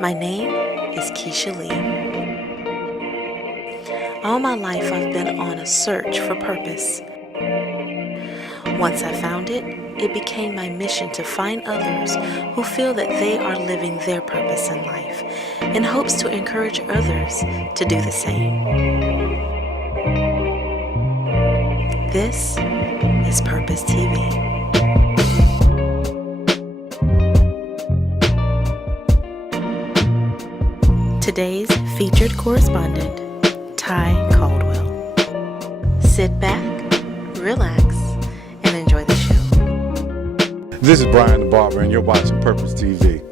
My name is Keisha Lee. All my life I've been on a search for purpose. Once I found it, it became my mission to find others who feel that they are living their purpose in life, in hopes to encourage others to do the same. This is Purpose TV. Today's featured correspondent, Ty Caldwell. Sit back, relax, and enjoy the show. This is Brian the Barber, and you're watching Purpose TV.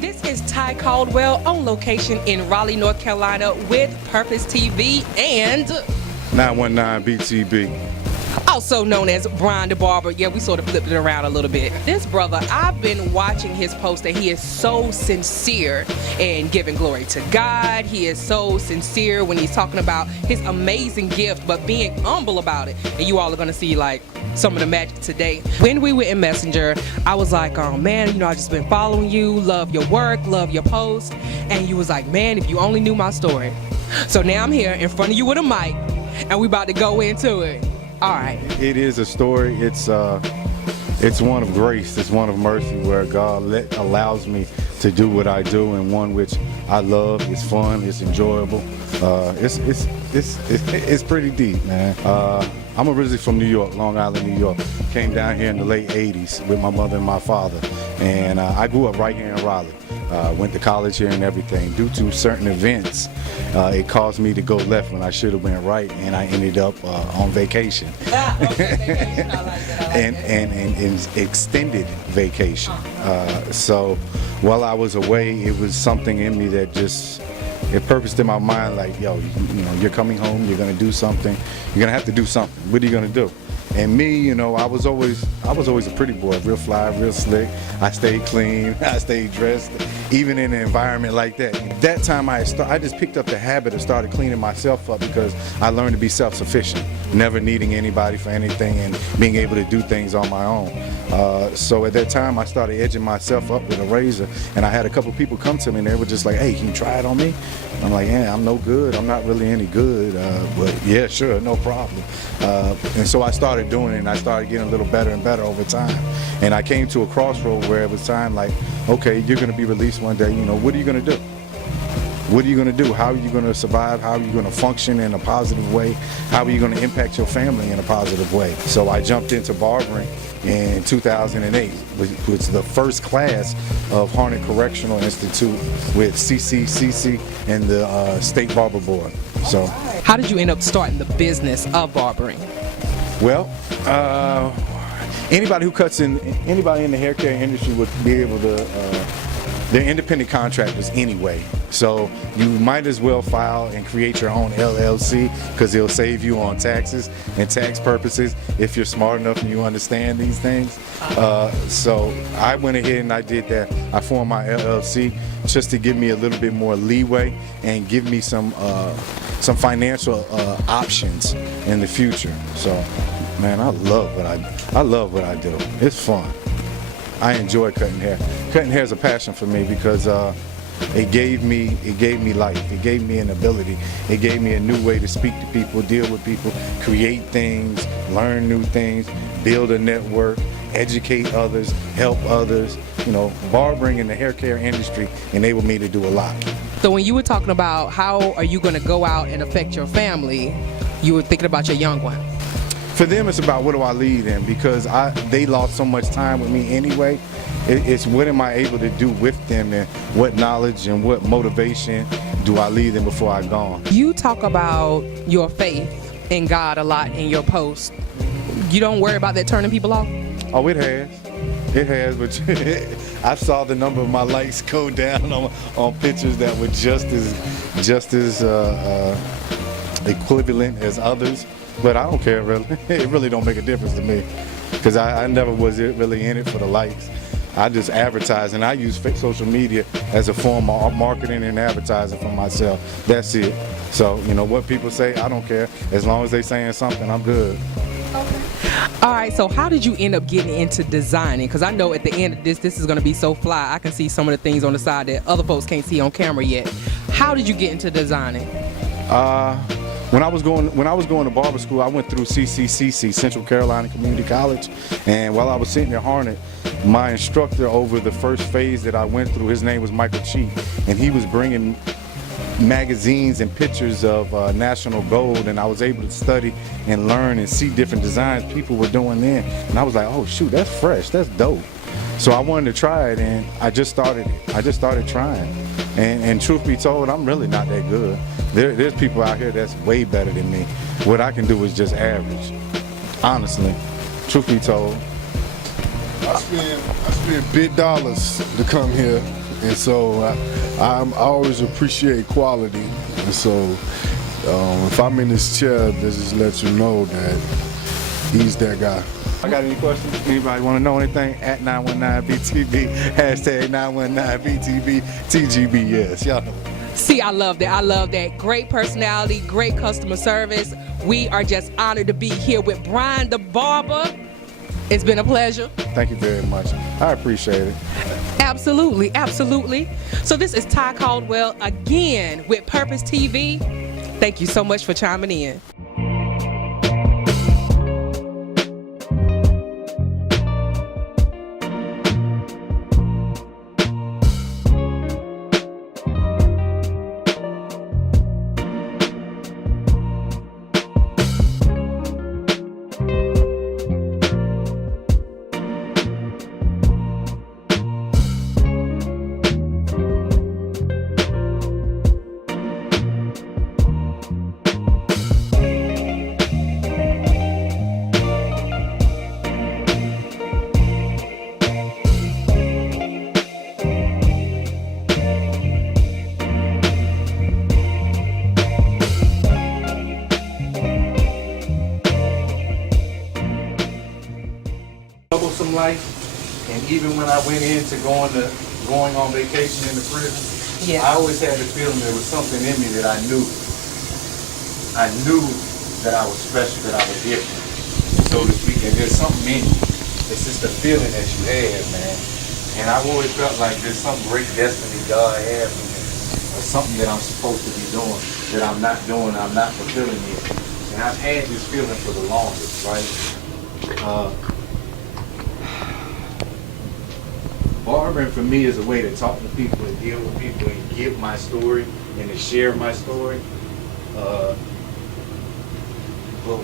This is Ty Caldwell on location in Raleigh, North Carolina with Purpose TV and 919 BTB. also known as Brian the Barber. Yeah, we sort of flipped it around a little bit. This brother, I've been watching his post and he is so sincere in giving glory to God. He is so sincere when he's talking about his amazing gift, but being humble about it. And you all are going to see like some of the magic today. When we were in Messenger, I was like, oh man, I just been following you, love your work, love your posts. And you was like, man, if you only knew my story. So now I'm here in front of you with a mic and we about to go into it. All right. It is a story. It's one of grace. It's one of mercy, where God allows me to do what I do, and one which I love. It's fun. It's enjoyable. It's pretty deep, man. I'm originally from New York, Long Island, New York. Came down here in the late 80s with my mother and my father, and I grew up right here in Raleigh. Went to college here and everything. Due to certain events, it caused me to go left when I should have went right, and I ended up on vacation. And extended vacation. So while I was away, it was something in me that just, it purposed in my mind like, yo, you're coming home, you're gonna do something, you're gonna have to do something. What are you gonna do? And me, I was always a pretty boy, real fly, real slick. I stayed clean, I stayed dressed, even in an environment like that. That time I just picked up the habit of started cleaning myself up, because I learned to be self-sufficient, never needing anybody for anything and being able to do things on my own. So at that time I started edging myself up with a razor, and I had a couple people come to me and they were just like, hey, can you try it on me? I'm like, yeah, I'm no good. I'm not really any good, but yeah, sure, no problem. And so I started doing it, and I started getting a little better and better over time. And I came to a crossroad where it was time like, okay, you're going to be released one day. What are you going to do? What are you going to do? How are you going to survive? How are you going to function in a positive way? How are you going to impact your family in a positive way? So I jumped into barbering in 2008, which was the first class of Harnett Correctional Institute with CCCC and the State Barber Board. So, how did you end up starting the business of barbering? Well, anybody in the hair care industry would be able to, they're independent contractors anyway. So you might as well file and create your own LLC, because it'll save you on taxes and tax purposes if you're smart enough and you understand these things. So I went ahead and I did that. I formed my LLC just to give me a little bit more leeway and give me some financial options in the future. So, man, I love what I do. It's fun. I enjoy cutting hair. Cutting hair is a passion for me, because it gave me life. It gave me an ability. It gave me a new way to speak to people, deal with people, create things, learn new things, build a network, educate others, help others. Barbering in the hair care industry enabled me to do a lot. So when you were talking about how are you going to go out and affect your family, you were thinking about your young one. For them, it's about what do I leave them, because they lost so much time with me anyway. It's what am I able to do with them, and what knowledge and what motivation do I leave them before I'm gone. You talk about your faith in God a lot in your post. You don't worry about that turning people off? Oh, it has. It has, but I saw the number of my likes go down on pictures that were just as equivalent as others. But I don't care, really. It really don't make a difference to me, because I never was really in it for the likes. I just advertise, and I use social media as a form of marketing and advertising for myself. That's it. So, you know, what people say, I don't care. As long as they saying something, I'm good. All right, so how did you end up getting into designing? Because I know at the end of this is going to be so fly. I can see some of the things on the side that other folks can't see on camera yet. How did you get into designing? When I was going to barber school, I went through CCCC, Central Carolina Community College, and while I was sitting at Harnett, my instructor over the first phase that I went through, his name was Michael Chi, and he was bringing magazines and pictures of national gold, and I was able to study and learn and see different designs people were doing then, and I was like, oh shoot, that's fresh, that's dope. So I wanted to try it, and I just started trying, and truth be told, I'm really not that good. There's people out here that's way better than me. What I can do is just average, honestly, truth be told. I spend big dollars to come here, and so I always appreciate quality. And so if I'm in this chair, this just lets you know that he's that guy. I got any questions? Anybody want to know anything? At 919BTB, hashtag 919BTB, TGB, yes, y'all know. See, I love that. I love that. Great personality, great customer service. We are just honored to be here with Brian the Barber. It's been a pleasure. Thank you very much. I appreciate it. Absolutely, absolutely. So this is Ty Caldwell again with Purpose TV. Thank you so much for chiming in. Troublesome life, and even when I went into going on vacation in the prison, I always had the feeling there was something in me that I knew that I was special, that I was different, so to speak. And there's something in you. It's just a feeling that you have, man. And I've always felt like there's some great destiny God has for me, or something that I'm supposed to be doing that I'm not doing, I'm not fulfilling it. And I've had this feeling for the longest, right? Barbering for me is a way to talk to people and deal with people and give my story and to share my story. But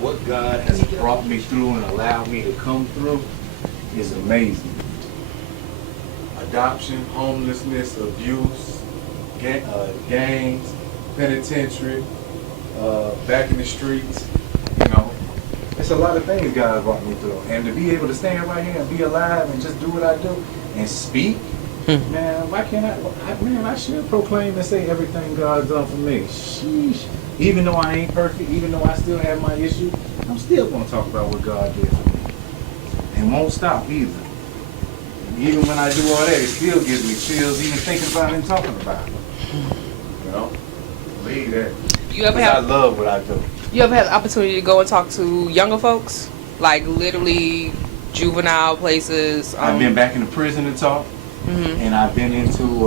what God has brought me through and allowed me to come through is amazing. Adoption, homelessness, abuse, gangs, penitentiary, back in the streets, you know. It's a lot of things God has brought me through. And to be able to stand right here and be alive and just do what I do and speak, man, why can't I should proclaim and say everything God's done for me. Sheesh. Even though I ain't perfect, even though I still have my issues, I'm still going to talk about what God did for me. And won't stop either. And even when I do all that, it still gives me chills even thinking about it and talking about it. You know? Believe that. I love what I do. You ever had the opportunity to go and talk to younger folks? Like literally juvenile places? I've been back in the prison to talk, and I've been into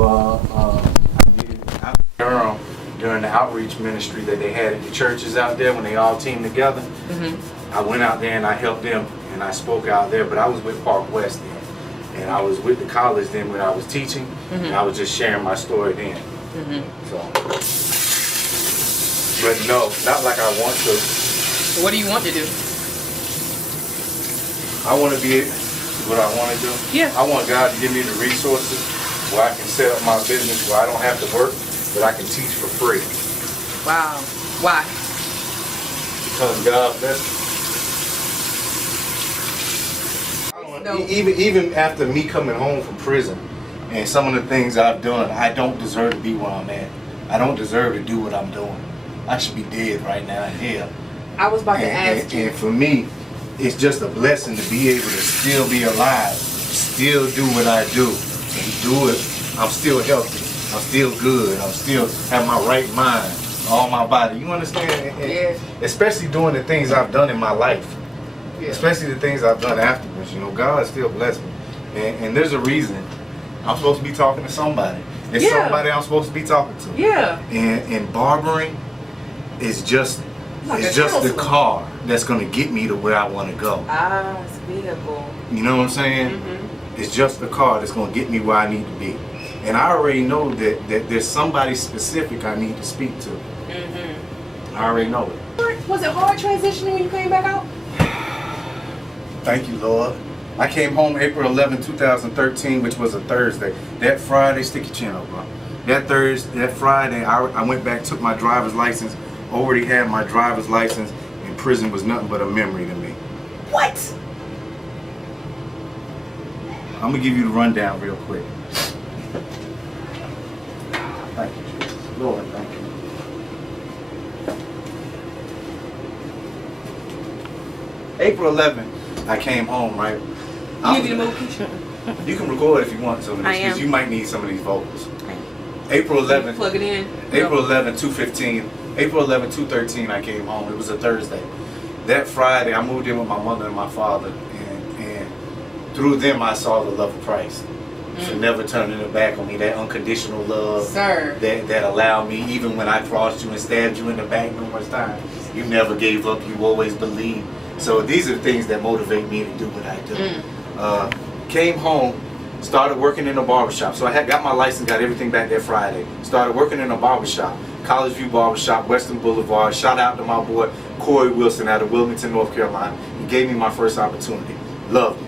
Durham during the outreach ministry that they had at the churches out there when they all teamed together. I went out there and I helped them and I spoke out there, but I was with Park West then, and I was with the college then when I was teaching, and I was just sharing my story then. So, but no, not like I want to. What do you want to do? I want to be what I want to do. Yeah. I want God to give me the resources where I can set up my business where I don't have to work, but I can teach for free. Wow. Why? Because God bless me. Even after me coming home from prison and some of the things I've done, I don't deserve to be where I'm at. I don't deserve to do what I'm doing. I should be dead right now in hell. I was about to ask you. And for me, it's just a blessing to be able to still be alive, still do what I do and do it. I'm still healthy. I'm still good. I'm still have my right mind, all my body. You understand? And especially doing the things I've done in my life. Yeah. Especially the things I've done afterwards. You know, God still blessed me. And there's a reason I'm supposed to be talking to somebody. There's somebody I'm supposed to be talking to. Yeah. And barbering is just like the car that's gonna get me to where I want to go. Ah, it's a vehicle. You know what I'm saying? It's just the car that's gonna get me where I need to be. And I already know that there's somebody specific I need to speak to. I already know it. Was it hard transitioning when you came back out? Thank you, Lord. I came home April 11, 2013, which was a Thursday. That Friday, stick your chin up, bro. That Friday, I went back, took my driver's license, already had my driver's license, and prison was nothing but a memory to me. What? I'm gonna give you the rundown real quick. Thank you, Jesus. Lord, thank you. April 11th, I came home, right? You need me to move, Keisha? You can record if you want some of this, I am. because you might need some of these vocals. Okay. April 11th. Plug it in. April 11, 2:15. April 11, 2:13, I came home. It was a Thursday. That Friday, I moved in with my mother and my father, and through them, I saw the love of Christ. So never turning it back on me, that unconditional love Sir. that allowed me, even when I crossed you and stabbed you in the back numerous times, you never gave up, you always believed. So these are the things that motivate me to do what I do. Came home, started working in a barbershop. So I had got my license, got everything back that Friday. Started working in a barbershop, College View Barbershop, Western Boulevard. Shout out to my boy Corey Wilson out of Wilmington, North Carolina. He gave me my first opportunity. Loved it.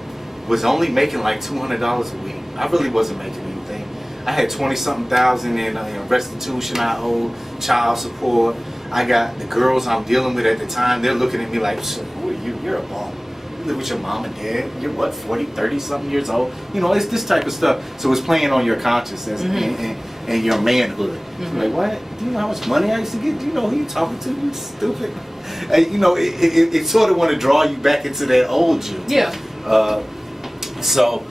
Was only making like $200 a week. I really wasn't making anything. I had 20-something thousand in restitution I owed, child support. I got the girls I'm dealing with at the time, they're looking at me like, who are you? You're a bum. You live with your mom and dad. You're what, 40, 30-something years old? You know, it's this type of stuff. So it's playing on your consciousness and your manhood. Like, what? Do you know how much money I used to get? Do you know who you talking to? You stupid. You know, it sort of want to draw you back into that old you. Yeah. So,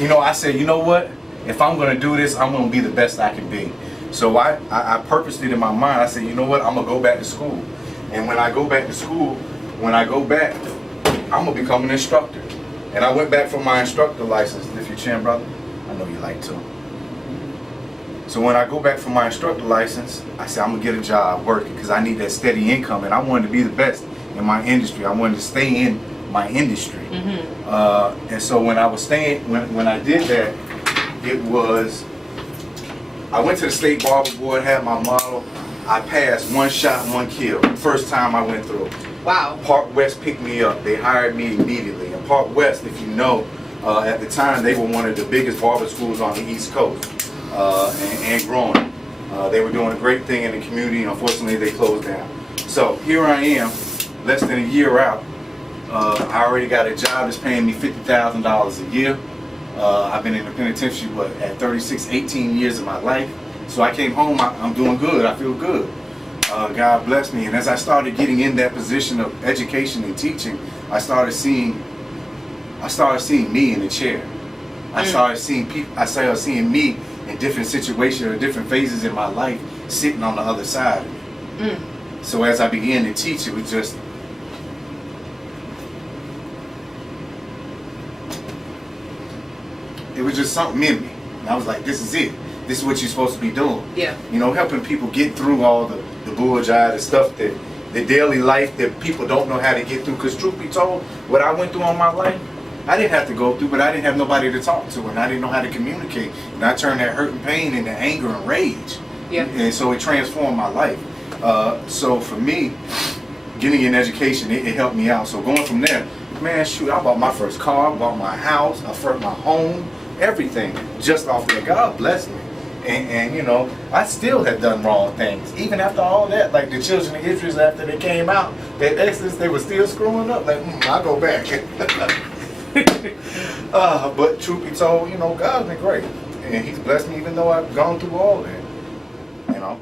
you know, I said, you know what? If I'm going to do this, I'm going to be the best I can be. So I purposed it in my mind. I said, you know what? I'm going to go back to school. And when I go back to school, I'm going to become an instructor. And I went back for my instructor license. Lift your chin, brother. I know you like to. So when I go back for my instructor license, I said, I'm going to get a job working because I need that steady income. And I wanted to be the best in my industry. I wanted to stay in my industry. And so when I was staying, when I did that, it was, I went to the state barber board, had my model. I passed 1 shot, 1 kill. First time I went through. Wow. Park West picked me up. They hired me immediately. And Park West, if you know, at the time they were one of the biggest barber schools on the East Coast and growing. They were doing a great thing in the community. Unfortunately, they closed down. So here I am, less than a year out. I already got a job that's paying me $50,000 a year. I've been in the penitentiary, at 36, 18 years of my life. So I came home, I'm doing good, I feel good. God bless me. And as I started getting in that position of education and teaching, I started seeing me in the chair. I started seeing me in different situations or different phases in my life sitting on the other side. So as I began to teach, it was just, something in me. And I was like, this is it. This is what you're supposed to be doing. Yeah. You know, helping people get through all the bullshit, the stuff that, the daily life that people don't know how to get through. Because truth be told, what I went through in my life, I didn't have to go through, but I didn't have nobody to talk to, and I didn't know how to communicate. And I turned that hurt and pain into anger and rage. Yeah. And so it transformed my life. So for me, getting an education, it helped me out. So going from there, man, shoot, I bought my first car, I bought my house, I first my home, everything, just off that. God bless me. And you know, I still had done wrong things. Even after all that, like the children of Israel, after they came out, that Exodus, they were still screwing up. Like, I'll go back. But truth be told, you know, God's been great. And He's blessed me even though I've gone through all that. You know.